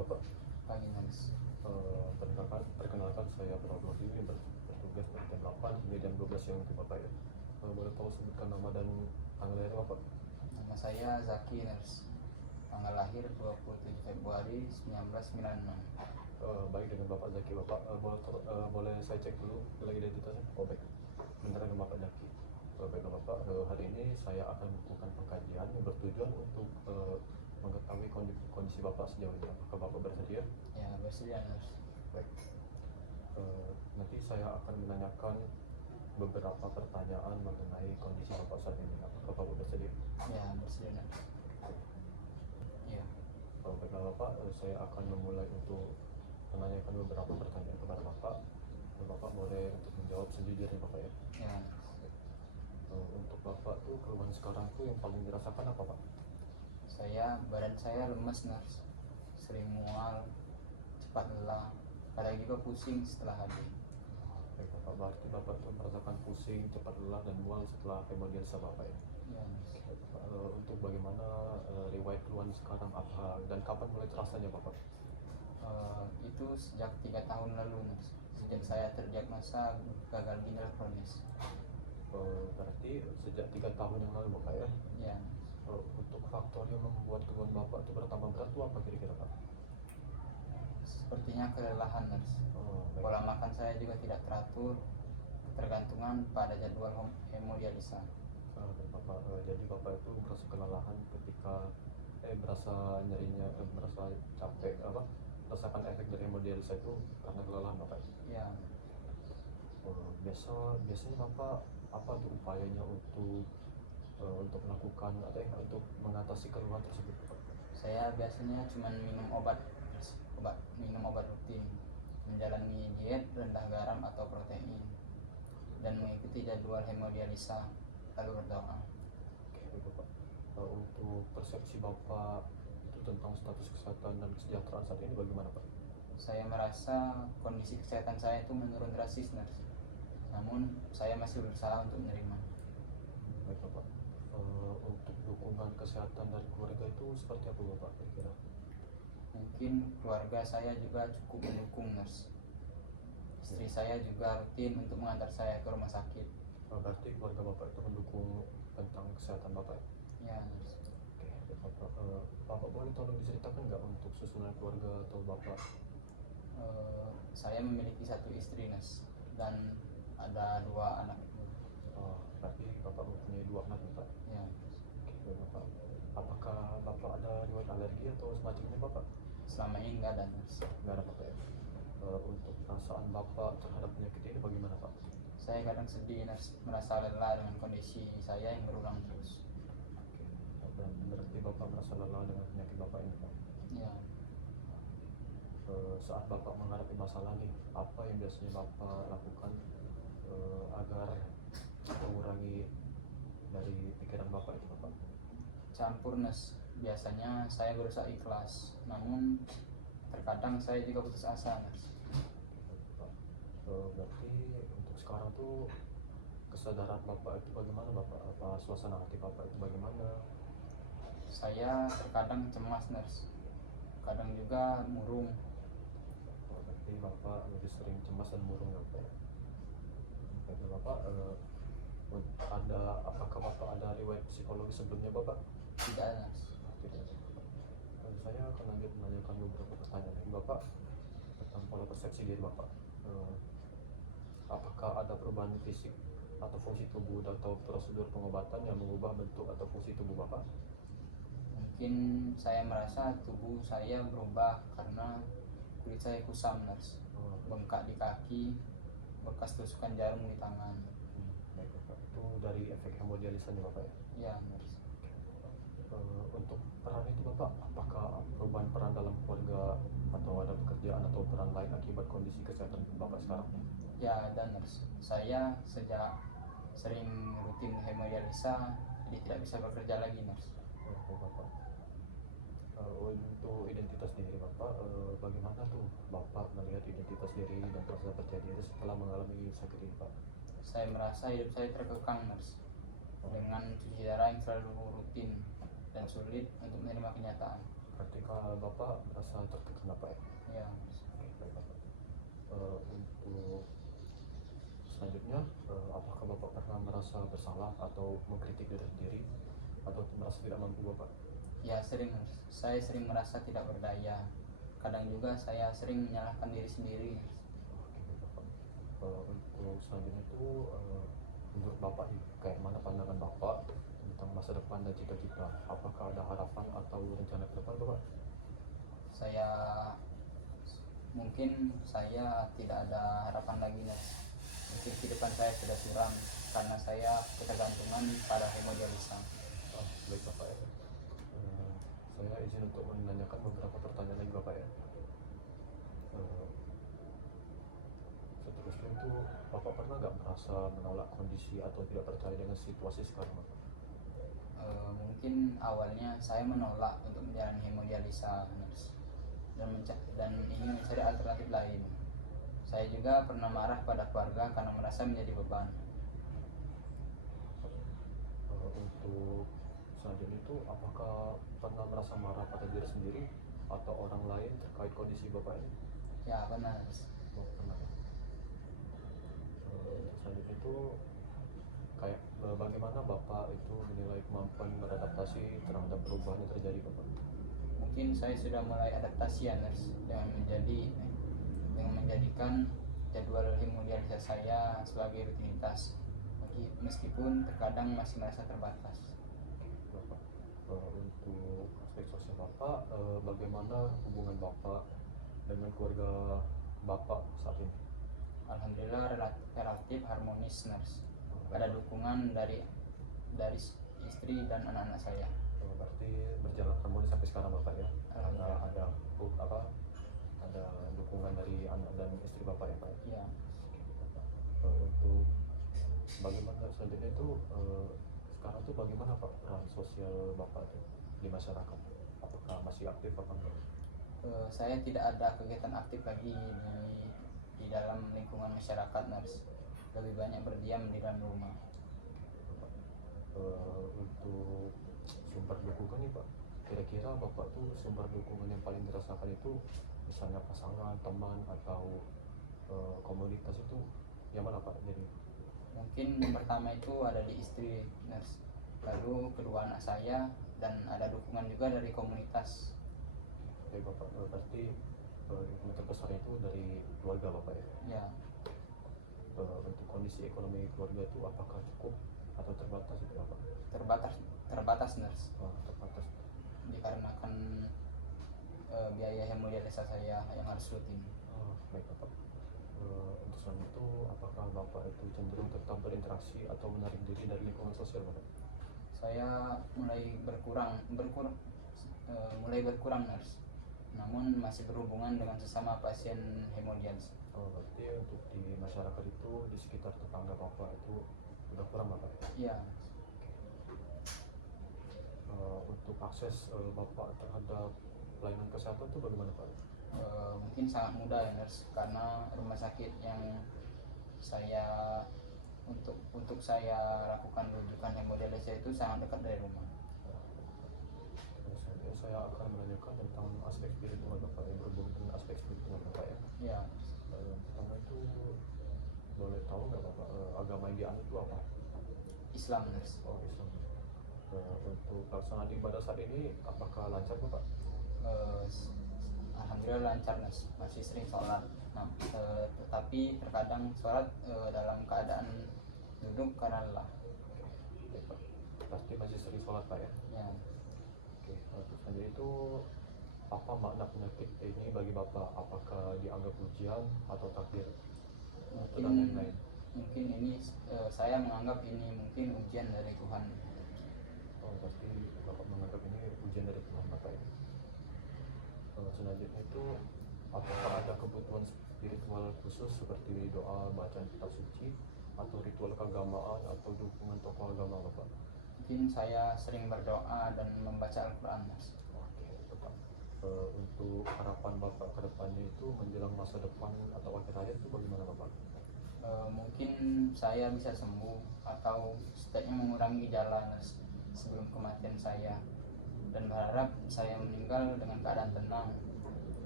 Bapak. Pagi nurse. Perkenalkan saya Prabowo ini bertugas dari jam 8 hingga jam 12 siang untuk Bapak ya. Boleh tahu sebutkan nama dan tanggal lahir Bapak? Nama saya Zaki nurse. Tanggal lahir 27 Februari 1996. Baik, dengan Bapak Zaki Bapak. Boleh saya cek dulu lagi identitasnya? Oh baik, benar dengan Bapak Zaki. Baiklah Bapak, hari ini saya akan melakukan pengkajian yang bertujuan untuk mengetahui kondisi Bapak sejauh ini. Apakah Bapak bersedia? Ya, bersedia nurse. Baik. Nanti saya akan menanyakan beberapa pertanyaan mengenai kondisi Bapak saat ini. Apakah Bapak bersedia? Ya, bersedia nurse. Ya. Baiklah Bapak, saya akan memulai untuk menanyakan beberapa pertanyaan kepada Bapak. Bapak boleh untuk menjawab sejujurnya Bapak ya. Ya. Untuk Bapak tuh keluhan sekarang tuh yang paling dirasakan apa Pak? Badan saya lemes nurse. Sering mual, cepat lelah, kadang juga pusing setelah habis. Baik Bapak, berarti Bapak tuh merasakan pusing, cepat lelah dan mual setelah hemodialisa Bapak ya. Ya nurse. Untuk bagaimana riwayat keluhan sekarang apa dan kapan mulai terasanya Bapak? Itu sejak 3 tahun lalu nurse. Sejak saya terdiagnosa gagal ginjal kronis. Berarti sejak 3 tahun yang lalu Bapak ya. Ya. Untuk faktor yang membuat keluhan Bapak itu bertambah berat itu apa kira-kira Pak? Sepertinya kelelahan nurse. Baik. Pola makan saya juga tidak teratur, ketergantungan pada jadwal hemodialisa. Bapak, jadi Bapak itu merasa kelelahan ketika merasa nyerinya, merasa capek merasakan efek dari hemodialisa itu karena kelelahan Bapak. Ya. Biasanya Bapak apa tuh upayanya untuk melakukan untuk mengatasi keluhan tersebut Bapak? Saya biasanya cuma minum obat rutin, menjalani diet rendah garam atau protein, dan mengikuti jadwal hemodialisa, lalu berdoa. Oke Bapak, untuk persepsi Bapak itu tentang status kesehatan dan kesejahteraan saat ini bagaimana Pak? Saya merasa kondisi kesehatan saya itu menurun drastis nurse. Namun saya masih berusaha untuk menerima. Baik Bapak, untuk dukungan kesehatan dari keluarga itu seperti apa Bapak kira-kira? Mungkin keluarga saya juga cukup mendukung nurse. Istri saya juga rutin untuk mengantar saya ke rumah sakit. Berarti keluarga Bapak itu mendukung tentang kesehatan Bapak ya? Ya nurse. Oke Bapak boleh tolong diceritakan nggak untuk susunan keluarga atau Bapak? Saya memiliki 1 istri nurse dan ada 2 anak. Berarti Bapak mempunyai 2 anak Bapak? Ya. Oke Bapak, apakah Bapak ada riwayat alergi atau semacamnya Bapak? Selama ini enggak ada nurse. Nggak ada Bapak ya. Untuk perasaan Bapak terhadap penyakit ini bagaimana Pak? Saya kadang sedih nurse, merasa lelah dengan kondisi saya yang berulang terus. Oke, berarti Bapak merasa lelah dengan penyakit Bapak ini Pak? Ya. Saat Bapak menghadapi masalah nih, apa yang biasanya Bapak lakukan agar mengurangi dari pikiran Bapak itu Bapak? Campur nurse. Biasanya saya berusaha ikhlas, namun terkadang saya juga putus asa nurse. Berarti untuk sekarang tuh kesadaran Bapak itu bagaimana Bapak? Apa suasana hati Bapak itu bagaimana? Saya terkadang cemas nurse, kadang juga murung. Berarti Bapak lebih sering cemas dan murung ya Bapak? Oke Bapak, apakah Bapak ada riwayat psikologi sebelumnya Bapak? Tidak nurse. Tidak. Saya akan lanjut menanyakan beberapa pertanyaan lagi Bapak tentang pola persepsi diri Bapak. Apakah ada perubahan fisik atau fungsi tubuh atau prosedur pengobatan yang mengubah bentuk atau fungsi tubuh Bapak? Mungkin saya merasa tubuh saya berubah karena kulit saya kusam nurse, bengkak di kaki, bekas tusukan jarum di tangan. Baik Bapak, itu dari efek hemodialisanya Bapak ya? Ya nurse. Untuk peran itu Bapak, apakah perubahan peran dalam keluarga atau ada pekerjaan atau peran lain akibat kondisi kesehatan Bapak sekarang? Ya ada nurse. Saya sejak sering rutin hemodialisa jadi tidak bisa bekerja lagi nurse. Oke Bapak, untuk identitas diri Bapak, bagaimana tuh Bapak melihat identitas diri dan rasa percaya diri setelah mengalami sakit ini Pak? Saya merasa hidup saya terkekang nurse, dengan cuci darah yang selalu rutin dan sulit untuk menerima kenyataan. Berarti kalau Bapak merasa tertekan Kenapa ya? Ya, Oke, baik Bapak. Untuk selanjutnya, apakah Bapak pernah merasa bersalah atau mengkritik diri sendiri atau merasa tidak mampu Bapak? ya sering Nurse. Saya sering merasa tidak berdaya. Kadang juga saya sering menyalahkan diri sendiri. Oke, baik Bapak. Untuk selanjutnya itu, menurut Bapak nih, kayak mana pandangan Bapak tentang masa depan dan cita-cita? Apakah ada harapan atau rencana ke depan Bapak? Saya mungkin saya tidak ada harapan lagi Nurse. Mungkin kehidupan saya sudah suram karena saya ketergantungan pada hemodialisa. Baik Bapak ya. Saya izin untuk menanyakan beberapa pertanyaan lagi Bapak ya. Seterusnya itu, Bapak pernah nggak merasa menolak kondisi atau tidak percaya dengan situasi sekarang Bapak? Mungkin awalnya saya menolak untuk menjalani hemodialisa Nurse, dan ingin mencari alternatif lain. Saya juga pernah marah pada keluarga karena merasa menjadi beban. Untuk selanjutnya itu, apakah pernah merasa marah pada diri sendiri atau orang lain terkait kondisi Bapak ini? Ya benar Nurse. Pernah ya. Untuk selanjutnya itu, kayak bagaimana Bapak itu menilai kemampuan beradaptasi terhadap perubahan yang terjadi Bapak? Mungkin saya sudah mulai adaptasi ya Nurse, dengan menjadikan jadwal hemodialisa saya sebagai rutinitas, meskipun terkadang masih merasa terbatas. Bapak, untuk aspek sosial Bapak, bagaimana hubungan Bapak dengan keluarga Bapak saat ini? Alhamdulillah relatif harmonis Nurse. Ada dukungan dari istri dan anak-anak saya. Berarti berjalan harmonis sampai sekarang Bapak ya? Alhamdulillah. Ada dukungan dari anak dan istri Bapak ya Pak? Ya. Untuk bagaimana selanjutnya itu, sekarang tuh bagaimana Pak peran sosial Bapak tuh di masyarakat? Apakah masih aktif apa enggak? Saya tidak ada kegiatan aktif lagi di dalam lingkungan masyarakat Nurse. Lebih banyak berdiam di dalam rumah. Untuk sumber dukungan nih Pak, kira-kira Bapak tuh sumber dukungan yang paling dirasakan itu misalnya pasangan, teman, atau komunitas itu yang mana Pak? Jadi Mungkin yang pertama itu ada di istri Nurse, lalu kedua anak saya, dan ada dukungan juga dari komunitas. dari Bapak, berarti yang terbesar itu dari keluarga Bapak ya? Ya, Untuk kondisi ekonomi keluarga itu apakah cukup atau terbatas itu Bapak? terbatas Nurse, Terbatas. dikarenakan biaya hemodialisa saya yang harus rutin. Baik Bapak. Untuk selanjutnya itu, apakah Bapak itu cenderung tetap berinteraksi atau menarik diri dari lingkungan sosial Bapak? Saya mulai berkurang Nurse, namun masih berhubungan dengan sesama pasien hemodialisa. Berarti untuk di masyarakat itu, di sekitar tetangga Bapak itu udah kurang Bapak ya? Ya, Untuk akses Bapak terhadap pelayanan kesehatan itu bagaimana Pak? mungkin sangat mudah ya Nurse, karena rumah sakit yang saya untuk saya lakukan rujukan hemodialisa itu sangat dekat dari rumah. Selanjutnya saya akan menanyakan tentang aspek spiritual Bapak yang berhubungan dengan aspek spiritual Bapak ya. Ya, Yang pertama itu, boleh tahu nggak Bapak, agama yang dianut itu apa? Islam Nurse. Islam. Untuk pelaksanaan ibadah saat ini apakah lancar Bapak? Alhamdulillah lancar Nurse, masih sering sholat. Tetapi terkadang sholat dalam keadaan duduk karena lelah. Oke, Pak. Pasti masih sering sholat Pak ya? Ya, Oke, terus selanjutnya itu, apa makna penyakit ini bagi Bapak? Apakah dianggap ujian atau takdir? mungkin Dan lain-lain. mungkin ini saya menganggap ini mungkin ujian dari Tuhan. Berarti Bapak menganggap ini ujian dari Tuhan Bapak ya? Selanjutnya itu, apakah ada kebutuhan spiritual khusus seperti doa, bacaan kitab suci, atau ritual keagamaan atau dukungan tokoh agama Bapak? Mungkin saya sering berdoa dan membaca Al-Quran Nurse. Oke, tetap. Untuk harapan Bapak ke depannya itu menjelang masa depan atau akhir hayat itu bagaimana Bapak? Mungkin saya bisa sembuh atau setidaknya mengurangi gejala Nurse sebelum kematian saya, dan berharap saya meninggal dengan keadaan tenang